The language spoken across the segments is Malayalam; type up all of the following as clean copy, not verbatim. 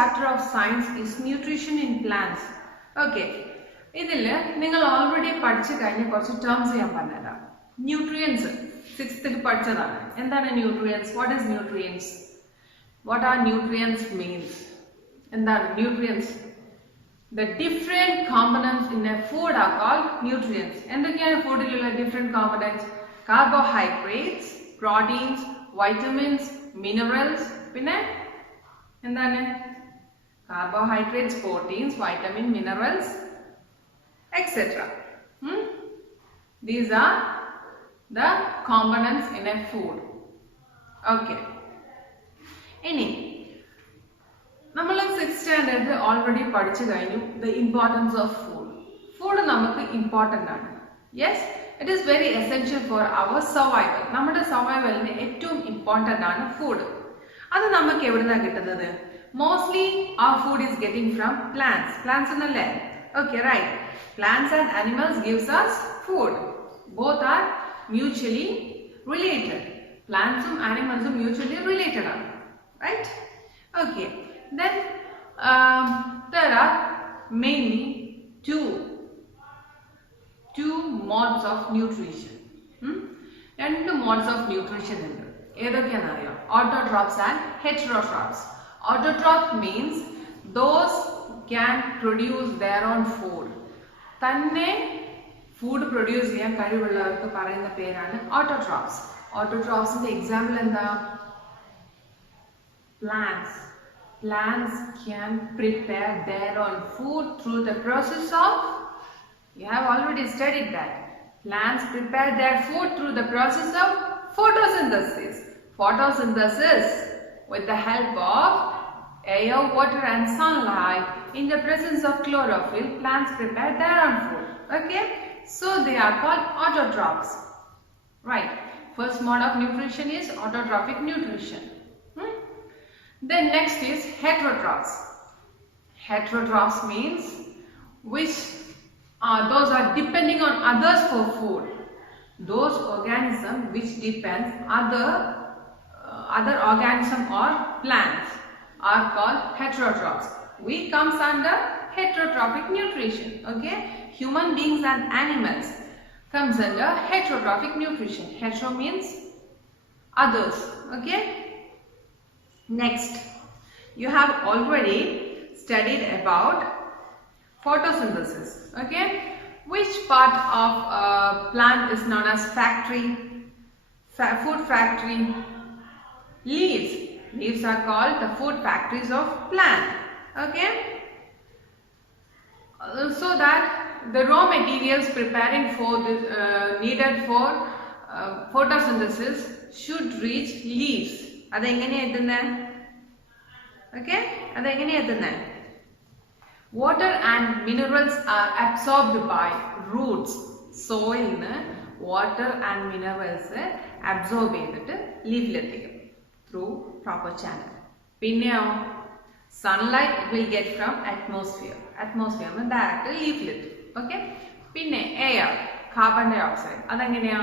chapter of science is nutrition in plants. Okay. ഇതിൽ നിങ്ങൾ ഓൾറെഡി പഠിച്ചു കഴിഞ്ഞ കുറച്ച് ടേംസ് ഞാൻ പറഞ്ഞുതരാം. ന്യൂട്രിയൻസ് 6th പഠിച്ചതാണ്. എന്താണ് nutrients? What is nutrients? What are nutrients means? എന്താണ് nutrients? The different components in a food are called nutrients. എന്തൊക്കെയാണ് ഫുഡിലുള്ള different components? Carbohydrates, proteins, vitamins, minerals. പിന്നെ എന്താണ്? Carbohydrates, proteins, vitamin, minerals, etc. These are the components in a food. Okay. Any. നമ്മൾ 6th standard already പഠിച്ചു കഴിഞ്ഞു the importance of food. Food നമുക്ക് important ആണ്. Yes, it is very essential for our survival. നമ്മുടെ survivalന് ഏറ്റവും important ആണ് food. അത് നമുക്ക് എവിടുന്നാണ് കിട്ടുന്നത്? Mostly our food is getting from plants. Plants എന്നല്ലേ? Okay, right. Plants and animals gives us food. Both are mutually related. Plants and animals are mutually related. Right? Okay. Then there are mainly two modes of nutrition. Two modes of nutrition. Autotrophs and heterotrophs. Autotroph means those can produce their own food. Tanne food produce cheyan kazhivullavarkku parayunna perana autotrophs. Autotrophs inde example endha? Plants. Plants can prepare their own food through the process of, you have already studied that. Plants prepare their food through the process of photosynthesis. Photosynthesis with the help of air, water and sunlight. In the presence of chlorophyll, plants prepare their own food. Okay? So they are called autotrophs. Right. First mode of nutrition is autotrophic nutrition. Then next is heterotrophs. Heterotrophs means which those are depending on others for food. Those organisms which depend other organism or plants are called heterotrophs. We comes under heterotrophic nutrition. Okay, human beings and animals comes under heterotrophic nutrition. Hetero means others. Okay. Next, you have already studied about photosynthesis. Okay, which part of plant is known as factory? Food factory. Leaves. Leaves are called the food factories of plant. Okay, so that the raw materials preparing for this needed for photosynthesis should reach leaves. Adu engane edunne? Okay, adu engane edunne? Water and minerals are absorbed by roots. Soil ne water and minerals absorb edittu leaf lethikum through proper channel. Pinneyo sunlight will get from atmosphere. Atmosphere means direct leaflet. Okay. Pinne air, carbon dioxide. Adangeneya?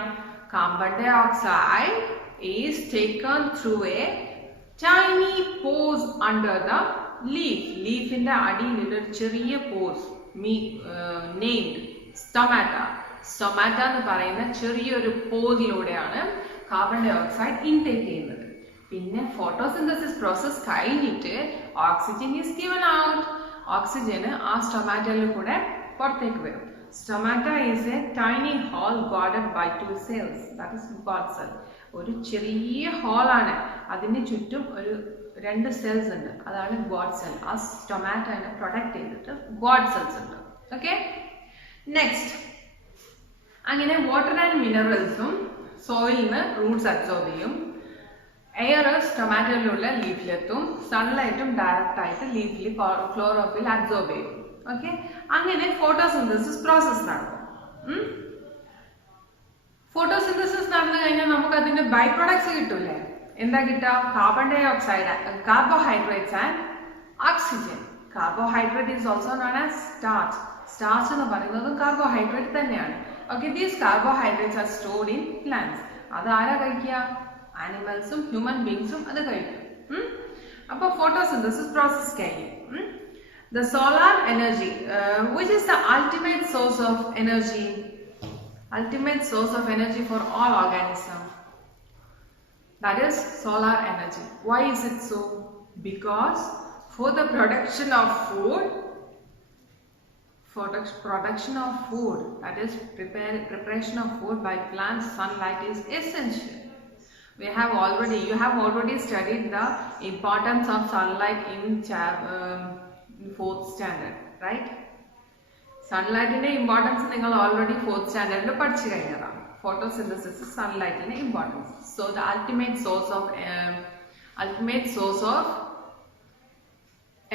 Carbon dioxide is taken through a tiny pores under the leaf. Leaf in the adiyil oru cheriya pores named stomata. Stomata ennu parayunna cheriya oru pore ilodeyanu carbon dioxide intake cheyyunnathu. Pinne photosynthesis process കഴിഞ്ഞിട്ട് oxygen is given out. Oxygen ആ stomatal കൂടെ പുറത്തേക്ക് വരും. Stomata is a tiny hole guarded by two cells. That is guard cell. ഒരു ചെറിയ ഹോൾ ആണ്. അതിന് ചുറ്റും ഒരു രണ്ട് സെൽസ് ഉണ്ട്. അതാണ് guard cell. ആ stomatനെ പ്രൊട്ടക്ട് ചെയ്തിട്ട് guard cells ഉണ്ട്. Okay? Next. അങ്ങനെ water and mineralsഉം soilന് roots absorb ചെയ്യും. Air stomatയിലുള്ള ലീഫിലെത്തും. സൺലൈറ്റും ഡയറക്റ്റ് ആയിട്ട് ലീഫിൽ ക്ലോറോഫിൽ അബ്സോർബ് ചെയ്യും. ഓക്കെ, അങ്ങനെ ഫോട്ടോസിന്തസിസ് പ്രോസസ് നടക്കും. ഫോട്ടോസിന്തസിസ് നടന്നു കഴിഞ്ഞാൽ നമുക്ക് അതിന്റെ ബൈ പ്രൊഡക്ട്സ് കിട്ടൂലേ? എന്താ കിട്ടുക? Carbon dioxide, carbohydrates and oxygen. Carbohydrate is also known as starch. Starch എന്ന് പറയുന്നതും കാർബോഹൈഡ്രേറ്റ് തന്നെയാണ്. Okay, these carbohydrates are stored in plants. അത് ആരാ കഴിക്കുക? ആനിമൽസും ഹ്യൂമൻ ബീങ്സും അത് കഴിക്കും. അപ്പോൾ photosynthesis process കഴിഞ്ഞു. The solar energy, which is the ultimate source of energy? Ultimate source of energy for all organisms. That is solar energy. Why is it so? Because for the production of food, that is preparation of food by plants, sunlight is essential. You have already studied the importance of sunlight in 4th standard, right? Sunlight importance you already 4th standard lo padichu kayinada. Photosynthesis is sunlight importance. So the ultimate source of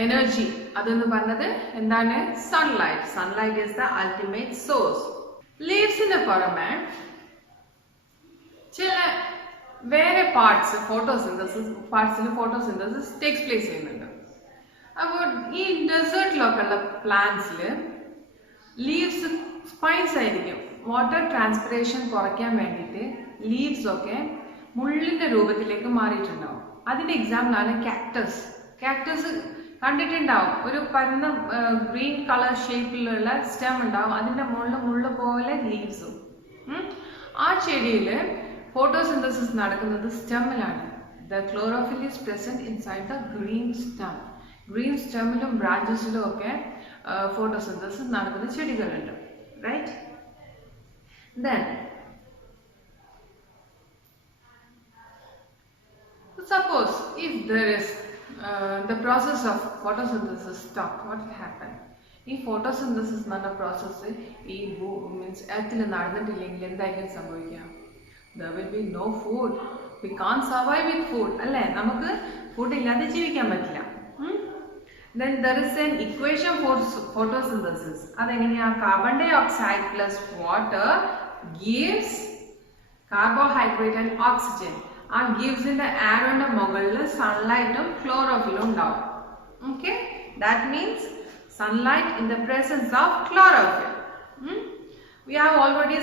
energy adannu parnathu endana sunlight is the ultimate source. Leaves in the parame chila വേറെ പാർട്സ് photosynthesis takes place ചെയ്യുന്നുണ്ട്. അപ്പോൾ ഈ ഡെസേർട്ടിലൊക്കെ ഉള്ള പ്ലാന്റ്സിൽ ലീവ്സ് സ്പൈൻസ് ആയിരിക്കും. വാട്ടർ ട്രാൻസ്പിറേഷൻ കുറയ്ക്കാൻ വേണ്ടിയിട്ട് ലീവ്സ് ഒക്കെ മുള്ളിൻ്റെ രൂപത്തിലേക്ക് മാറിയിട്ടുണ്ടാവും. അതിൻ്റെ എക്സാമ്പിളാണ് കാക്ടസ് കണ്ടിട്ടുണ്ടാവും. ഒരു പരന്ന ഗ്രീൻ കളർ ഷേപ്പിലുള്ള സ്റ്റെം ഉണ്ടാവും, അതിൻ്റെ മുകളിൽ മുള്ള പോലെ ലീവ്സും. ആ ചെടിയിൽ photosynthesis നടക്കുന്നത് സ്റ്റെമ്മിലാണ്. The chlorophyll is present inside the green stem. Green stemമിലും ബ്രാഞ്ചസിലും ഒക്കെ photosynthesis നടക്കുന്ന ചെടികളുണ്ട്, right? Then suppose if there is the process of photosynthesis stopped, what will happen? ഈ photosynthesis എന്ന പ്രോസസ്സ് ഈ മീൻസ് എർത്തിൽ നടന്നിട്ടില്ലെങ്കിൽ എന്തായിരിക്കും സംഭവിക്കുക? There will be no food. We can't survive with food. അല്ലേ, നമുക്ക് ഫുഡ് ഇല്ലാതെ ജീവിക്കാൻ പറ്റില്ല. Then there is an equation for photosynthesis. അതെങ്ങനെയാ? Carbon dioxide plus water gives carbohydrate and oxygen. ആ ഗീവ്സിന്റെ ആരോന്റെ മുകളിൽ സൺലൈറ്റും ക്ലോറോഫിലും ഉണ്ടാവും. Okay, that means sunlight in the presence of chlorophyll. We have already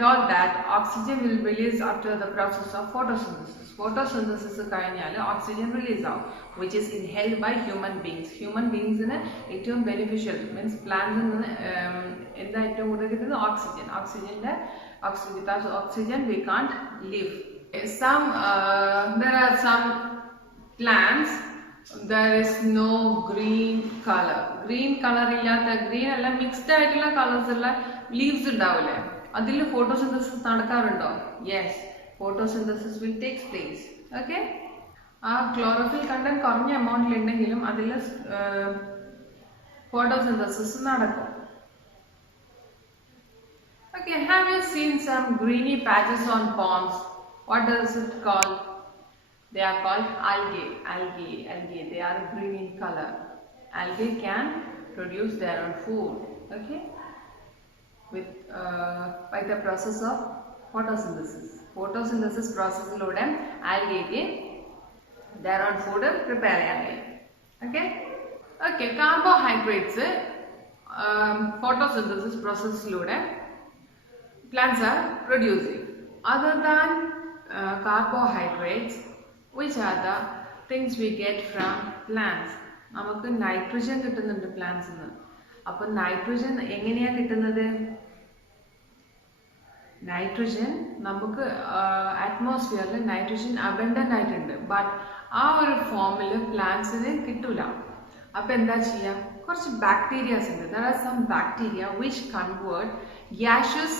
told that oxygen will release after the process of photosynthesis. Photosynthesis കഴിഞ്ഞാൽ oxygen release ആവും, which is inhaled by human beings. Human beings-ന് ഏറ്റവും beneficial means plants എന്താ ഏറ്റവും കൂടുതൽ കിട്ടുന്നത്? Without oxygen we can't live. There are some plants there is no green color. Green color ഇല്ലാത്ത green അല്ല mixed ആയിട്ടുള്ള കളേഴ്സ് ഉള്ള leaves ഉണ്ടാവില്ലേ, അതിൽ photosynthesis നടക്കാറുണ്ടോ? Yes, photosynthesis will take place. Okay, ആ chlorophyll content കുറഞ്ഞ എമൗണ്ടിൽ ഉണ്ടെങ്കിലും അതിൽ photosynthesis നടക്കും. Okay, have you seen some greeny patches on ponds? What does it called? They are called algae. They are green in color. Algae can produce their own food, okay, with by the process of photosynthesis. Photosynthesis process lode algae their own food prepare algae. Okay, carbohydrates photosynthesis process lode plants are producing. Other than carbohydrates, which are the things we get from plants? നമുക്ക് നൈട്രജൻ കിട്ടുന്നുണ്ട് പ്ലാന്റ്സിൽ നിന്ന്. അപ്പോൾ നൈട്രജൻ എങ്ങനെയാണ് കിട്ടുന്നത്? നൈട്രജൻ നമുക്ക് അറ്റ്മോസ്ഫിയറിൽ നൈട്രജൻ അബൻഡന്റ് ആയിട്ടുണ്ട്, ബട്ട് ആ ഒരു ഫോമിൽ പ്ലാന്റ്സിന് കിട്ടൂല. അപ്പോൾ എന്താ ചെയ്യുക? കുറച്ച് ബാക്ടീരിയാസ് ഉണ്ട്. There are some bacteria which convert gaseous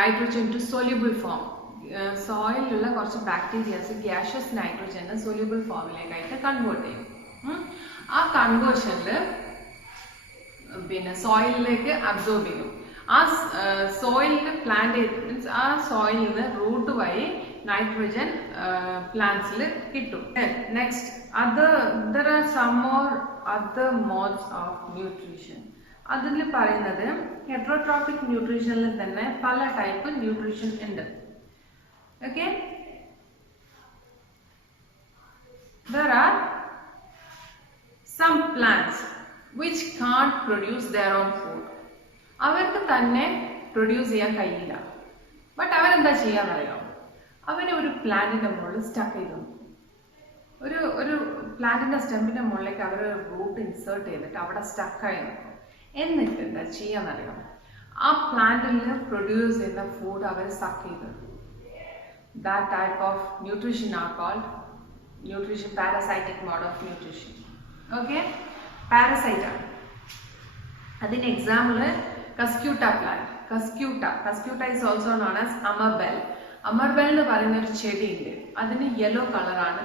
nitrogen to soluble form. സോയിലുള്ള കുറച്ച് ബാക്ടീരിയാസ് ഗ്യാഷ്യസ് നൈട്രജനെ സൊല്യൂബിൾ ഫോമിലേക്കായിട്ട് കൺവേർട്ട് ചെയ്യും. ആ കൺവേർഷനിൽ പിന്നെ സോയിലിലേക്ക് അബ്സോർബ് ചെയ്യും. ആ സോയിലിന് പ്ലാന്റ് മീൻസ് ആ സോയിലിൽ നിന്ന് റൂട്ട് വഴി നൈട്രജൻ പ്ലാന്റ്സിൽ കിട്ടും. Next there are some more other modes of nutrition. അതിൽ പറയുന്നത് ഹെറ്ററോട്രോപിക് ന്യൂട്രീഷനിൽ തന്നെ പല ടൈപ്പ് ന്യൂട്രീഷൻ ഉണ്ട്. Okay, there are some plants which can't produce their own food. അവർക്ക് തന്നെ പ്രൊഡ്യൂസ് ചെയ്യാൻ കഴിയില്ല. ബട്ട് അവരെന്താ ചെയ്യാന്നറിയോ? അവരെ ഒരു പ്ലാന്റിന്റെ മുകളിൽ സ്റ്റക്ക് ചെയ്തു. ഒരു പ്ലാന്റിന്റെ സ്റ്റെമ്പിന്റെ മുകളിലേക്ക് അവർ റൂട്ട് ഇൻസേർട്ട് ചെയ്തിട്ട് അവിടെ സ്റ്റക്കായി നിൽക്കും. എന്നിട്ട് എന്താ ചെയ്യാന്നറിയാം, ആ പ്ലാന്റിൽ പ്രൊഡ്യൂസ് ചെയ്യുന്ന ഫുഡ് അവർ സക്ക് ചെയ്ത്. That type of nutrition are called nutrition, parasitic mode of nutrition. Okay, parasite ആണ്. അതിന് example Cuscuta plant. Cuscuta is also known as അമർബെൽ. അമർബെൽ എന്ന് പറയുന്ന ഒരു ചെടിയുണ്ട്, അതിന് യെല്ലോ കളറാണ്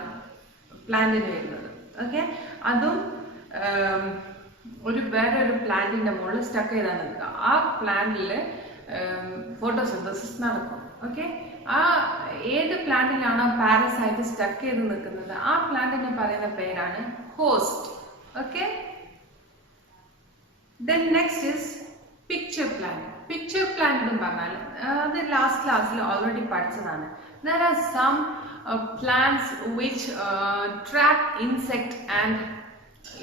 പ്ലാന്റിന് വരുന്നത്. ഓക്കെ, അതും വേറെ ഒരു പ്ലാന്റിന്റെ മുകളിൽ സ്റ്റക്ക് ചെയ്താൽ നിൽക്കുക. ആ പ്ലാന്റിൽ ഫോട്ടോസിന്തസിസ് നടക്കും. ഓക്കെ, ആ ഏത് പ്ലാന്റിലാണോ പാരസൈറ്റ് സ്റ്റക്ക് ചെയ്ത് നിൽക്കുന്നത് ആ പ്ലാന്റിനെ പറയുന്ന പേരാണ് host. Okay, then next is picture plant. Picture plant എന്ന് പറഞ്ഞാൽ അത് ലാസ്റ്റ് ക്ലാസ്സിൽ ഓൾറെഡി പഠിച്ചതാണ്. There are some plants which trap insect and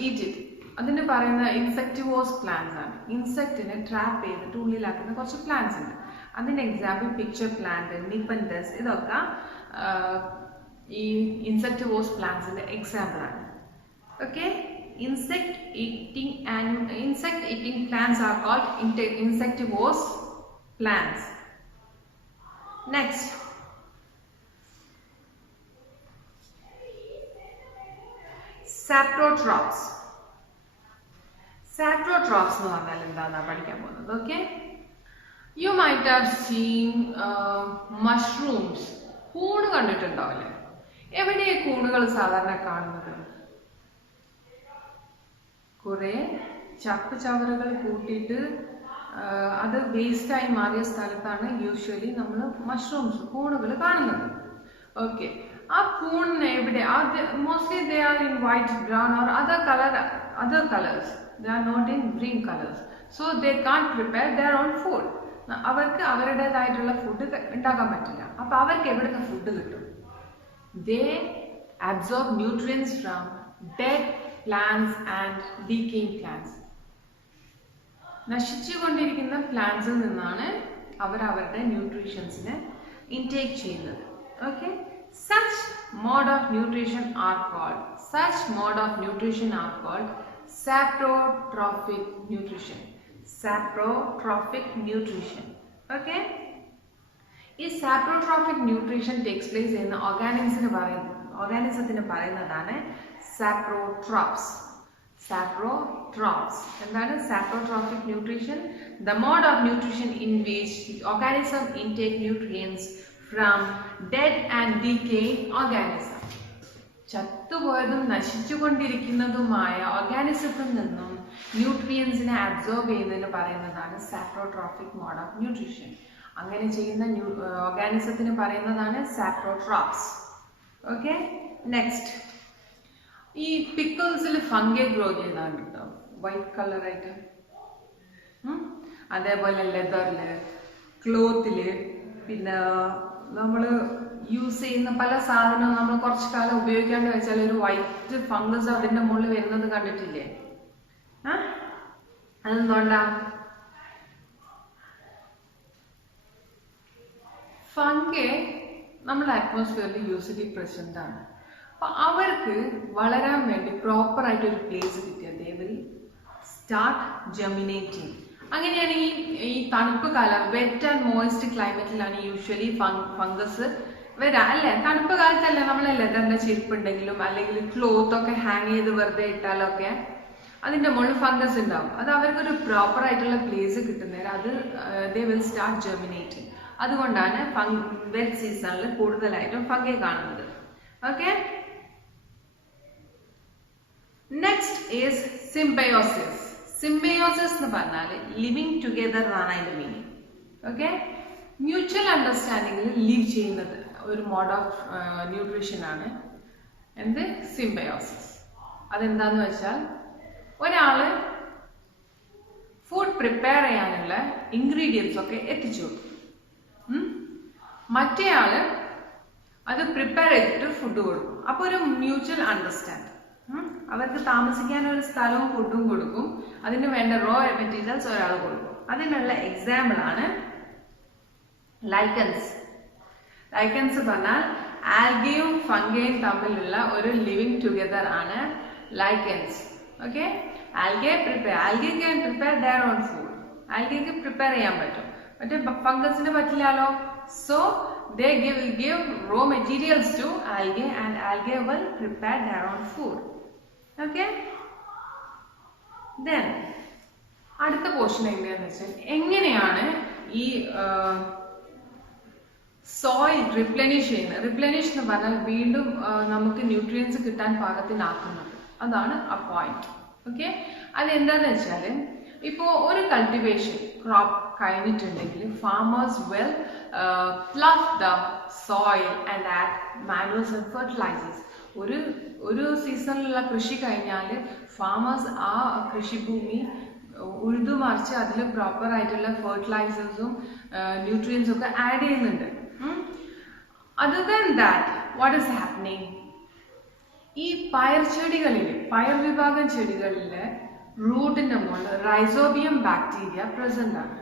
eat it. അതിന് പറയുന്ന ഇൻസെക്ടിവോസ് പ്ലാന്റ്സ് ആണ്. ഇൻസെക്റ്റിനെ ട്രാപ്പ് ചെയ്തിട്ട് ഉള്ളിലാക്കുന്ന കുറച്ച് പ്ലാന്റ്സ് ഉണ്ട്. അതിന് എക്സാമ്പിൾ പിക്ചർ പ്ലാന്റ്, നിപ്പൻഡസ്, ഇതൊക്കെ ഈ ഇൻസെക്ടിവോസ് പ്ലാന്റ്സിന്റെ എക്സാമ്പിൾ ആണ്. Okay, insect eating plants are called insectivorous plants. Next, saprotrophs. Saprotrophs എന്ന് പറഞ്ഞാൽ എന്താണെന്നാ പഠിക്കാൻ പോകുന്നത്. Okay, you might have seen mushrooms. കൂണ് കണ്ടിട്ടുണ്ടാവില്ലേ? എവിടെയാണ് കൂണുകൾ സാധാരണ കാണുന്നത്? കുറെ ചപ്പുചവറുകൾ കൂട്ടിയിട്ട് അത് വേസ്റ്റായി മാറിയ സ്ഥലത്താണ് യൂഷ്വലി നമ്മൾ മഷ്റൂംസ്, കൂണുകൾ കാണുന്നത്. ഓക്കെ, ആ കൂണിന് എവിടെ? Mostly they are in white, brown or other colours. They are not in green colours. So they can't prepare their own food. അവർക്ക് അവരുടേതായിട്ടുള്ള ഫുഡ് ഉണ്ടാക്കാൻ പറ്റില്ല. അപ്പൊ അവർക്ക് എവിടുന്ന് ഫുഡ് കിട്ടും? They absorb nutrients from dead plants and decaying plants. നശിച്ചുകൊണ്ടിരിക്കുന്ന പ്ലാന്റ്സിൽ നിന്നാണ് അവർ അവരുടെ ന്യൂട്രീഷൻസിനെ ഇൻടേക്ക് ചെയ്യുന്നത്. Okay, such mode of nutrition are called saprotrophic nutrition. Okay, ഈ saprotrophic nutrition takes place in organismത്തിന് പറയുന്നതാണ് saprotrophs. എന്താണ് saprotrophic nutrition? The mode of nutrition in which the organism intake nutrients from dead and decaying organism. ചത്തുപോയതും നശിച്ചുകൊണ്ടിരിക്കുന്നതുമായ ഓർഗാനിസത്തിൽ നിന്നും ന്യൂട്രിയൻസിനെ അബ്സോർബ് ചെയ്യുന്നതിന് പറയുന്നതാണ് saprotrophic mode of nutrition. അങ്ങനെ ചെയ്യുന്ന ഓർഗാനിസത്തിന് പറയുന്നതാണ് saprotrophs. ഓക്കെ, നെക്സ്റ്റ്, ഈ പിക്കിൾസിൽ ഫംഗൈ ഗ്രോ ചെയ്യുന്നുണ്ടോ? വൈറ്റ് കളറായിട്ട്. അതേപോലെ ലെതറില്, ക്ലോത്തില്, പിന്നെ നമ്മൾ യൂസ് ചെയ്യുന്ന പല സാധനവും നമ്മൾ കുറച്ച് കാലം ഉപയോഗിക്കാണ്ട് വെച്ചാൽ ഒരു വൈറ്റ് ഫംഗസ് അതിന്റെ മുകളിൽ വരുന്നത് കണ്ടിട്ടില്ലേ? അതെന്തുകൊണ്ടാ? ഫംഗൈ നമ്മുടെ അറ്റ്മോസ്ഫിയറിൽ യൂസ്വലി പ്രസന്റ് ആണ്. അപ്പൊ അവർക്ക് വളരാൻ വേണ്ടി പ്രോപ്പർ ആയിട്ട് ഒരു പ്ലേസ് കിട്ടിയാൽ ദേ വിൽ സ്റ്റാർട്ട് ജെർമിനേറ്റിംഗ്. അങ്ങനെയാണ് ഈ തണുപ്പ് കാലം, വെറ്റ് ആൻഡ് മോയിസ്റ്റ് ക്ലൈമറ്റിലാണ് യൂഷ്വലി ഫംഗസ് വരാം അല്ലേ? തണുപ്പ് കാലത്തല്ലേ നമ്മൾ ലെതറിന്റെ ചെരുപ്പുണ്ടെങ്കിലും അല്ലെങ്കിൽ ക്ലോത്ത് ഒക്കെ ഹാങ് ചെയ്ത് വെറുതെ ഇട്ടാലൊക്കെ അതിന്റെ മുകളിൽ ഫംഗസ് ഉണ്ടാവും. അത് അവർക്കൊരു പ്രോപ്പർ ആയിട്ടുള്ള പ്ലേസ് കിട്ടുന്നേരം അത് ദേ വിൽ സ്റ്റാർട്ട് ജെർമിനേറ്റിംഗ്. അതുകൊണ്ടാണ് വെറ്റ് സീസണിൽ കൂടുതലായിട്ടും ഫംഗൈ കാണുന്നത്. Okay, next is symbiosis. Symbiosis എന്ന് പറഞ്ഞാൽ ലിവിങ് ടുഗെദർ എന്നാണ് അതിന്റെ മീനിങ്. ഓക്കെ, മ്യൂച്വൽ അണ്ടർസ്റ്റാൻഡിങ്ങിൽ ലിവ് ചെയ്യുന്നത് ഒരു മോഡ് ഓഫ് ന്യൂട്രീഷൻ ആണ്. എന്ത്? സിംബയോസിസ്. അതെന്താന്ന് വെച്ചാൽ ഒരാള് ഫുഡ് പ്രിപ്പയർ ചെയ്യാനുള്ള ഇൻഗ്രീഡിയൻസ് ഒക്കെ എത്തിച്ചു കൊടുക്കും, മറ്റേ ആള് അത് പ്രിപ്പയർ ചെയ്തിട്ട് ഫുഡ് കൊടുക്കും. അപ്പൊ ഒരു മ്യൂച്വൽ അണ്ടർസ്റ്റാൻഡ്. അവർക്ക് താമസിക്കാൻ ഒരു സ്ഥലവും ഫുഡും കൊടുക്കും, അതിന് വേണ്ട റോ മെറ്റീരിയൽസ് ഒരാൾ കൊടുക്കും. അതിനുള്ള എക്സാമ്പിൾ ആണ് ലൈക്കൻസ്. ലൈക്കൻസ് പറഞ്ഞാൽ ആൽഗയും ഫംഗയും തമ്മിലുള്ള ഒരു ലിവിങ് ടുഗദർ ആണ് lichens. Okay, algae can prepare their own food. ആൽഗയ്ക്ക് പ്രിപ്പയർ ചെയ്യാൻ പറ്റും, മറ്റേ ഫംഗസിന് പറ്റില്ലല്ലോ. So they give raw materials to algae and algae will prepare their own food. Okay, then അടുത്ത പോർഷൻ എങ്ങനെയാണെന്ന് വെച്ചാൽ എങ്ങനെയാണ് ഈ സോയിൽ റിപ്ലനിഷ് ചെയ്യുന്നത്. റിപ്ലനിഷ് എന്ന് പറഞ്ഞാൽ വീണ്ടും നമുക്ക് ന്യൂട്രിയൻസ് കിട്ടാൻ പാകത്തിനാക്കുന്നത്. അതാണ് ആ പോയിന്റ്. ഓക്കെ, അതെന്താന്ന് വെച്ചാൽ ഇപ്പോൾ ഒരു കൾട്ടിവേഷൻ ക്രോപ്പ് കഴിഞ്ഞിട്ടുണ്ടെങ്കിൽ farmers well plough the soil and add manuals and fertilisers. ഒരു സീസണിലുള്ള കൃഷി കഴിഞ്ഞാൽ ഫാമേഴ്സ് ആ കൃഷിഭൂമി ഉഴുതുമറിച്ച് അതിൽ പ്രോപ്പർ ആയിട്ടുള്ള ഫെർട്ടിലൈസേഴ്സും ന്യൂട്രിയൻസും ഒക്കെ ആഡ് ചെയ്യുന്നുണ്ട്. Other than that what is happening, ഈ പയർ വിഭാഗം ചെടികളിലെ റൂട്ടിന്റെ മുകളിൽ റൈസോബിയം ബാക്ടീരിയ പ്രസന്റ് ആണ്.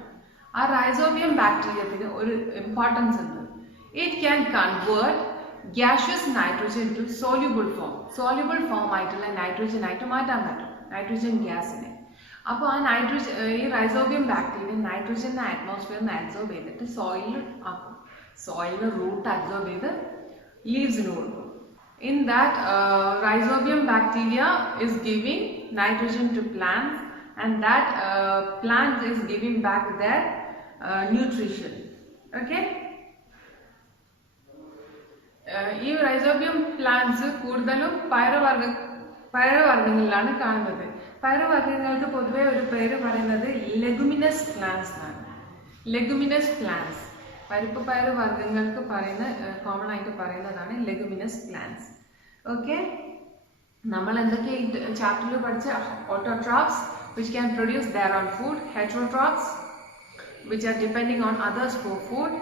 ആ റൈസോബിയം ബാക്ടീരിയത്തിന് ഒരു ഇമ്പോർട്ടൻസ് ഉണ്ട്. It can convert gaseous nitrogen to soluble form ആയിട്ടുള്ള നൈട്രോജൻ ആയിട്ട് മാറ്റാൻ പറ്റും, നൈട്രോജൻ ഗ്യാസിനെ. അപ്പോൾ ആ ഈ റൈസോബിയം ബാക്ടീരിയ നൈട്രോജനെ അറ്റ്മോസ്ഫിയറിൽ നിന്ന് അബ്സോർബ് ചെയ്തിട്ട് സോയിലിൽ ആക്കും. സോയിലിൽ റൂട്ട് അബ്സോർബ് ചെയ്ത് ലീവ്സിന് കൊടുക്കും. In that rhizobium bacteria is giving nitrogen to plants, and that plant is giving back their nutrition. Okay, ഈ റൈസോബിയം പ്ലാന്റ്സ് കൂടുതലും പയറുവർഗ്ഗങ്ങളിലാണ് കാണുന്നത്. പയറുവർഗ്ഗങ്ങൾക്ക് പൊതുവെ ഒരു പേര് പറയുന്നത് ലെഗുമിനസ് പ്ലാന്റ്സ് ആണ്. ലെഗുമിനസ് പ്ലാന്റ്സ് പരിപ്പ് പയർ വർഗ്ഗങ്ങൾക്ക് പറയുന്ന കോമൺ ആയിട്ട് പറയുന്നതാണ് ലെഗുമിനസ് പ്ലാന്റ്സ്. ഓക്കെ, നമ്മൾ എന്തൊക്കെ ഈ ചാപ്റ്ററിൽ പഠിച്ച autotrophs which can produce their own food, heterotrophs which are depending on others for food,